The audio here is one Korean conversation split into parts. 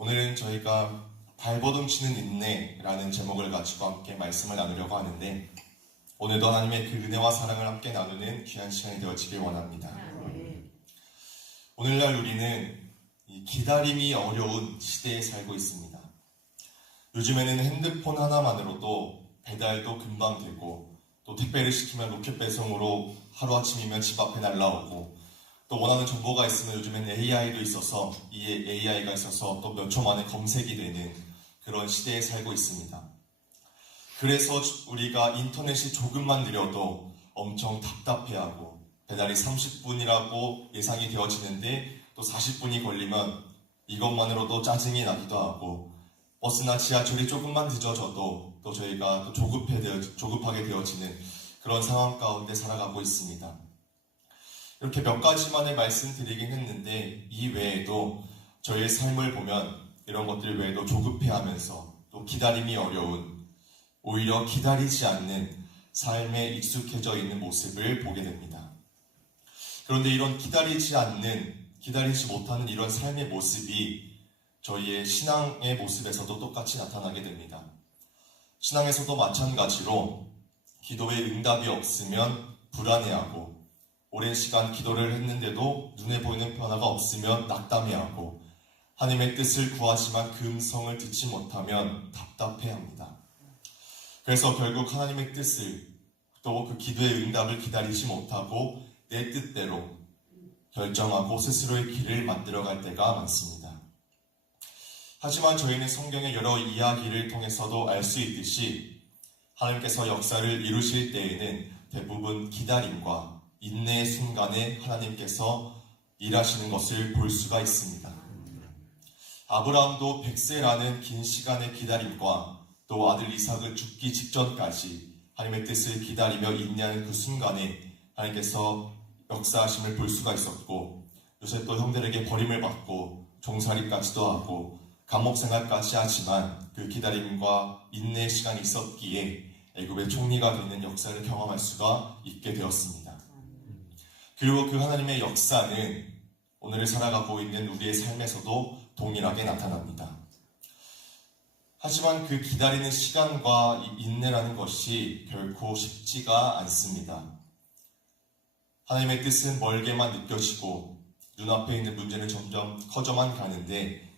오늘은 저희가 발버둥 치는 인내라는 제목을 가지고 함께 말씀을 나누려고 하는데, 오늘도 하나님의 그 은혜와 사랑을 함께 나누는 귀한 시간이 되어지길 원합니다. 오늘날 우리는 이 기다림이 어려운 시대에 살고 있습니다. 요즘에는 핸드폰 하나만으로도 배달도 금방 되고, 또 택배를 시키면 로켓 배송으로 하루아침이면 집 앞에 날라오고, 또 원하는 정보가 있으면 요즘엔 AI도 있어서, 이 AI가 있어서 또 몇 초 만에 검색이 되는 그런 시대에 살고 있습니다. 그래서 우리가 인터넷이 조금만 느려도 엄청 답답해하고, 배달이 30분이라고 예상이 되어지는데 또 40분이 걸리면 이것만으로도 짜증이 나기도 하고, 버스나 지하철이 조금만 늦어져도 또 저희가 또 조급하게 되어지는 그런 상황 가운데 살아가고 있습니다. 이렇게 몇 가지만을 말씀드리긴 했는데, 이 외에도 저희의 삶을 보면 이런 것들 외에도 조급해하면서 또 기다림이 어려운, 오히려 기다리지 않는 삶에 익숙해져 있는 모습을 보게 됩니다. 그런데 이런 기다리지 못하는 이런 삶의 모습이 저희의 신앙의 모습에서도 똑같이 나타나게 됩니다. 신앙에서도 마찬가지로 기도의 응답이 없으면 불안해하고, 오랜 시간 기도를 했는데도 눈에 보이는 변화가 없으면 낙담해하고, 하나님의 뜻을 구하지만 그 음성을 듣지 못하면 답답해합니다. 그래서 결국 하나님의 뜻을, 또 그 기도의 응답을 기다리지 못하고 내 뜻대로 결정하고 스스로의 길을 만들어갈 때가 많습니다. 하지만 저희는 성경의 여러 이야기를 통해서도 알 수 있듯이, 하나님께서 역사를 이루실 때에는 대부분 기다림과 인내의 순간에 하나님께서 일하시는 것을 볼 수가 있습니다. 아브라함도 100세라는 긴 시간의 기다림과 또 아들 이삭을 죽기 직전까지 하나님의 뜻을 기다리며 인내하는 그 순간에 하나님께서 역사하심을 볼 수가 있었고, 요새 또 형들에게 버림을 받고 종살이까지도 하고 감옥 생활까지 하지만 그 기다림과 인내의 시간이 있었기에 애굽의 총리가 되는 역사를 경험할 수가 있게 되었습니다. 그리고 그 하나님의 역사는 오늘을 살아가고 있는 우리의 삶에서도 동일하게 나타납니다. 하지만 그 기다리는 시간과 인내라는 것이 결코 쉽지가 않습니다. 하나님의 뜻은 멀게만 느껴지고 눈앞에 있는 문제는 점점 커져만 가는데,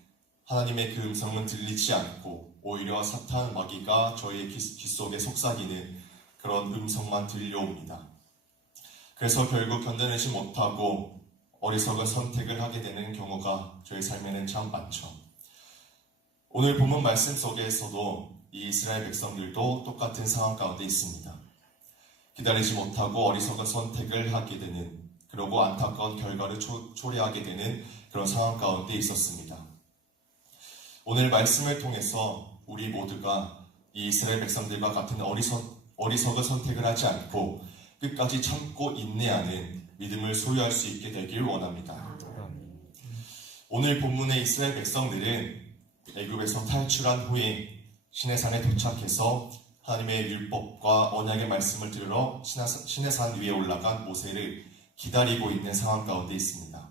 하나님의 그 음성은 들리지 않고 오히려 사탄 마귀가 저희의 귀 속에 속삭이는 그런 음성만 들려옵니다. 그래서 결국 견뎌내지 못하고 어리석은 선택을 하게 되는 경우가 저희 삶에는 참 많죠. 오늘 본문 말씀 속에서도 이 이스라엘 백성들도 똑같은 상황 가운데 있습니다. 기다리지 못하고 어리석은 선택을 하게 되는, 그리고 안타까운 결과를 초래하게 되는 그런 상황 가운데 있었습니다. 오늘 말씀을 통해서 우리 모두가 이 이스라엘 백성들과 같은 어리석은 선택을 하지 않고 끝까지 참고 인내하는 믿음을 소유할 수 있게 되길 원합니다. 오늘 본문의 이스라엘 백성들은 애굽에서 탈출한 후에 시내산에 도착해서 하나님의 율법과 언약의 말씀을 들으러 시내산 위에 올라간 모세를 기다리고 있는 상황 가운데 있습니다.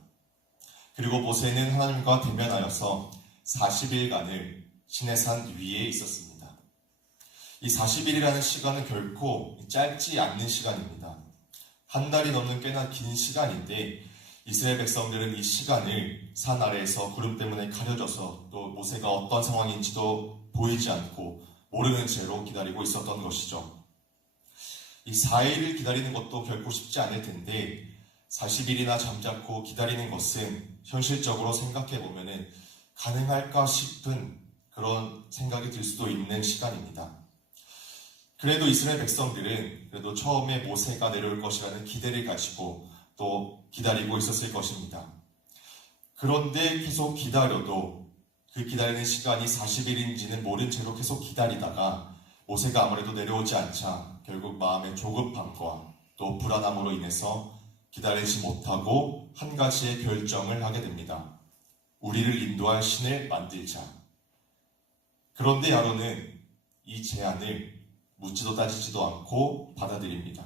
그리고 모세는 하나님과 대면하여서 40일간을 시내산 위에 있었습니다. 이 40일이라는 시간은 결코 짧지 않는 시간입니다. 한 달이 넘는 꽤나 긴 시간인데, 이스라엘 백성들은 이 시간을 산 아래에서 구름 때문에 가려져서 또 모세가 어떤 상황인지도 보이지 않고 모르는 채로 기다리고 있었던 것이죠. 이 4일을 기다리는 것도 결코 쉽지 않을 텐데, 40일이나 잠자코 기다리는 것은 현실적으로 생각해보면 가능할까 싶은 그런 생각이 들 수도 있는 시간입니다. 그래도 이스라엘 백성들은 그래도 처음에 모세가 내려올 것이라는 기대를 가지고 또 기다리고 있었을 것입니다. 그런데 계속 기다려도 그 기다리는 시간이 40일인지는 모른 채로 계속 기다리다가 모세가 아무래도 내려오지 않자 결국 마음의 조급함과 또 불안함으로 인해서 기다리지 못하고 한 가지의 결정을 하게 됩니다. 우리를 인도할 신을 만들자. 그런데 아론은 이 제안을 묻지도 따지지도 않고 받아들입니다.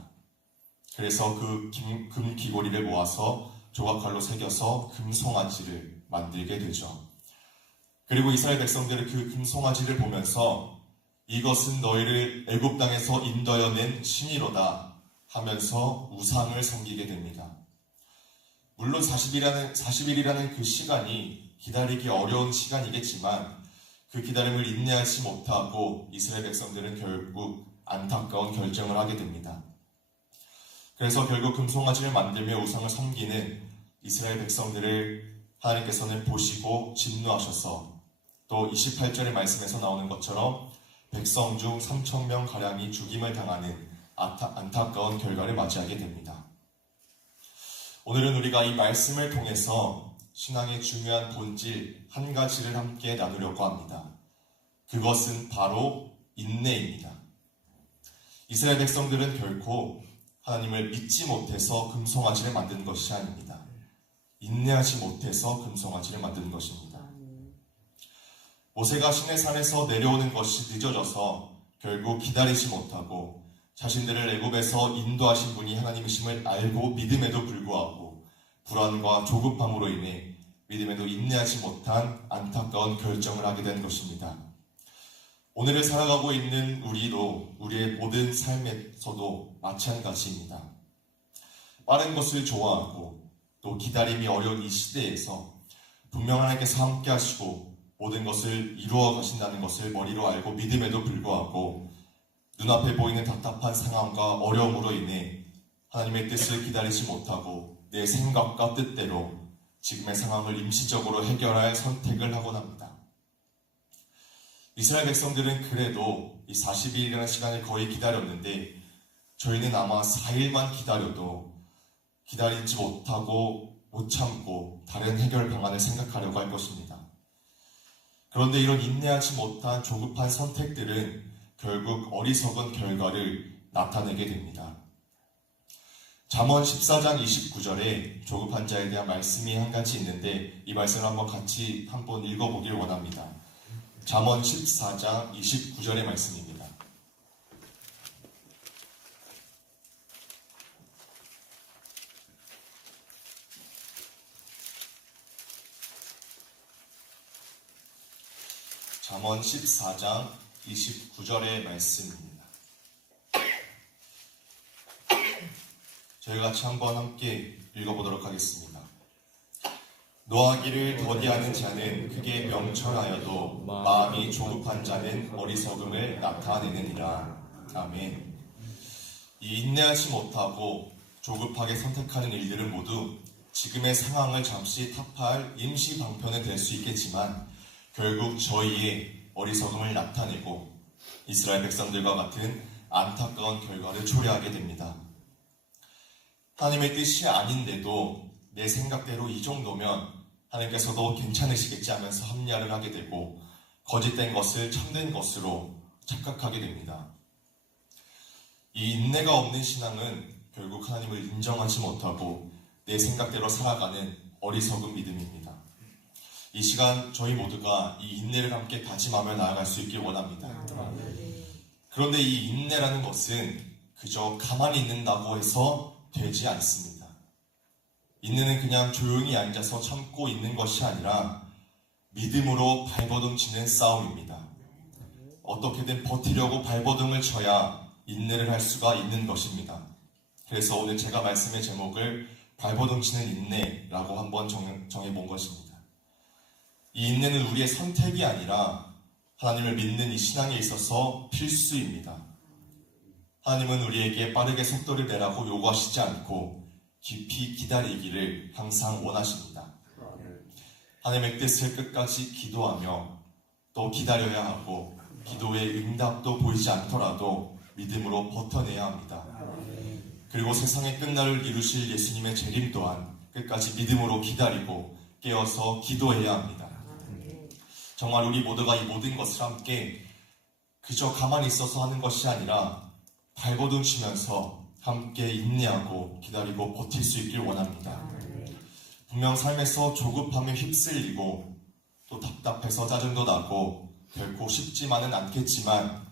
그래서 그 금 귀고리를 모아서 조각칼로 새겨서 금송아지를 만들게 되죠. 그리고 이스라엘 백성들은 그 금송아지를 보면서 이것은 너희를 애굽 땅에서 인도하여 낸 신이로다 하면서 우상을 섬기게 됩니다. 물론 40일이라는 그 시간이 기다리기 어려운 시간이겠지만 그 기다림을 인내하지 못하고 이스라엘 백성들은 결국 안타까운 결정을 하게 됩니다. 그래서 결국 금송아지를 만들며 우상을 섬기는 이스라엘 백성들을 하나님께서는 보시고 진노하셔서 또 28절의 말씀에서 나오는 것처럼 백성 중 3,000명 가량이 죽임을 당하는 안타까운 결과를 맞이하게 됩니다. 오늘은 우리가 이 말씀을 통해서 신앙의 중요한 본질 한 가지를 함께 나누려고 합니다. 그것은 바로 인내입니다. 이스라엘 백성들은 결코 하나님을 믿지 못해서 금송아지를 만든 것이 아닙니다. 인내하지 못해서 금송아지를 만든 것입니다. 모세가 시내산에서 내려오는 것이 늦어져서 결국 기다리지 못하고 자신들을 애굽에서 인도하신 분이 하나님이심을 알고 믿음에도 불구하고 불안과 조급함으로 인해 믿음에도 인내하지 못한 안타까운 결정을 하게 된 것입니다. 오늘을 살아가고 있는 우리도 우리의 모든 삶에서도 마찬가지입니다. 빠른 것을 좋아하고 또 기다림이 어려운 이 시대에서 분명 하나님께서 함께 하시고 모든 것을 이루어 가신다는 것을 머리로 알고 믿음에도 불구하고 눈앞에 보이는 답답한 상황과 어려움으로 인해 하나님의 뜻을 기다리지 못하고 내 생각과 뜻대로 지금의 상황을 임시적으로 해결할 선택을 하곤 합니다. 이스라엘 백성들은 그래도 이 40일이라는 시간을 거의 기다렸는데 저희는 아마 4일만 기다려도 기다리지 못하고 못 참고 다른 해결 방안을 생각하려고 할 것입니다. 그런데 이런 인내하지 못한 조급한 선택들은 결국 어리석은 결과를 나타내게 됩니다. 잠언 14장 29절에 조급한 자에 대한 말씀이 한 가지 있는데 이 말씀을 한번 읽어보길 원합니다. 잠언 14장 29절의 말씀입니다. 잠언 14장 29절의 말씀입니다. 저희 같이 한번 함께 읽어보도록 하겠습니다. 노하기를 더디하는 자는 그게 명철하여도 마음이 조급한 자는 어리석음을 나타내느니라. 아멘. 이 인내하지 못하고 조급하게 선택하는 일들은 모두 지금의 상황을 잠시 타파할 임시 방편은 될 수 있겠지만 결국 저희의 어리석음을 나타내고 이스라엘 백성들과 같은 안타까운 결과를 초래하게 됩니다. 하나님의 뜻이 아닌데도 내 생각대로 이 정도면 하나님께서도 괜찮으시겠지 하면서 합리화를 하게 되고 거짓된 것을 참된 것으로 착각하게 됩니다. 이 인내가 없는 신앙은 결국 하나님을 인정하지 못하고 내 생각대로 살아가는 어리석은 믿음입니다. 이 시간 저희 모두가 이 인내를 함께 다짐하며 나아갈 수 있길 원합니다. 그런데 이 인내라는 것은 그저 가만히 있는다고 해서 되지 않습니다. 인내는 그냥 조용히 앉아서 참고 있는 것이 아니라 믿음으로 발버둥치는 싸움입니다. 어떻게든 버티려고 발버둥을 쳐야 인내를 할 수가 있는 것입니다. 그래서 오늘 제가 말씀의 제목을 발버둥치는 인내라고 한번 정해본 것입니다. 이 인내는 우리의 선택이 아니라 하나님을 믿는 이 신앙에 있어서 필수입니다. 하나님은 우리에게 빠르게 속도를 내라고 요구하시지 않고 깊이 기다리기를 항상 원하십니다. 하나님의 뜻을 끝까지 기도하며 또 기다려야 하고 기도의 응답도 보이지 않더라도 믿음으로 버텨내야 합니다. 그리고 세상의 끝날을 이루실 예수님의 재림 또한 끝까지 믿음으로 기다리고 깨어서 기도해야 합니다. 정말 우리 모두가 이 모든 것을 함께 그저 가만히 있어서 하는 것이 아니라 발버둥 치면서 함께 인내하고 기다리고 버틸 수 있길 원합니다. 분명 삶에서 조급함에 휩쓸리고 또 답답해서 짜증도 나고 결코 쉽지만은 않겠지만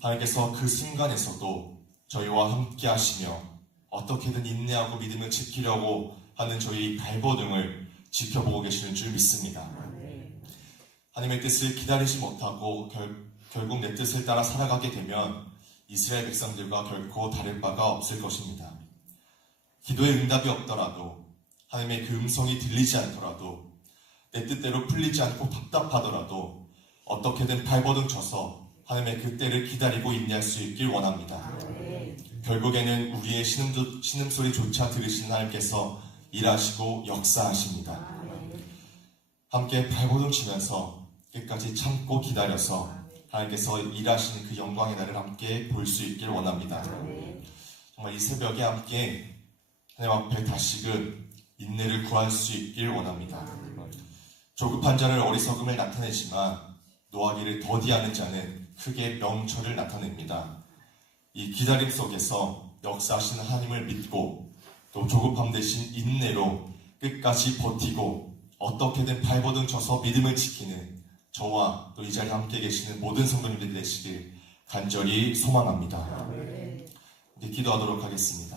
하나님께서 그 순간에서도 저희와 함께 하시며 어떻게든 인내하고 믿음을 지키려고 하는 저희 발버둥을 지켜보고 계시는 줄 믿습니다. 하나님의 뜻을 기다리지 못하고 결국 내 뜻을 따라 살아가게 되면 이스라엘 백성들과 결코 다를 바가 없을 것입니다. 기도의 응답이 없더라도, 하나님의 그 음성이 들리지 않더라도, 내 뜻대로 풀리지 않고 답답하더라도 어떻게든 발버둥 쳐서 하나님의 그 때를 기다리고 인내할 수 있길 원합니다. 결국에는 우리의 신음소리조차 들으신 하나님께서 일하시고 역사하십니다. 함께 발버둥 치면서 끝까지 참고 기다려서 하나님께서 일하시는 그 영광의 날을 함께 볼 수 있길 원합니다. 정말 이 새벽에 함께 하나님 앞에 다시금 인내를 구할 수 있길 원합니다. 조급한 자를 어리석음을 나타내지만 노하기를 더디하는 자는 크게 명철을 나타냅니다. 이 기다림 속에서 역사하시는 하나님을 믿고 또 조급함 대신 인내로 끝까지 버티고 어떻게든 발버둥 쳐서 믿음을 지키는 저와 또 이 자리에 함께 계시는 모든 성도님들이 되시길 간절히 소망합니다. 이제 기도하도록 하겠습니다.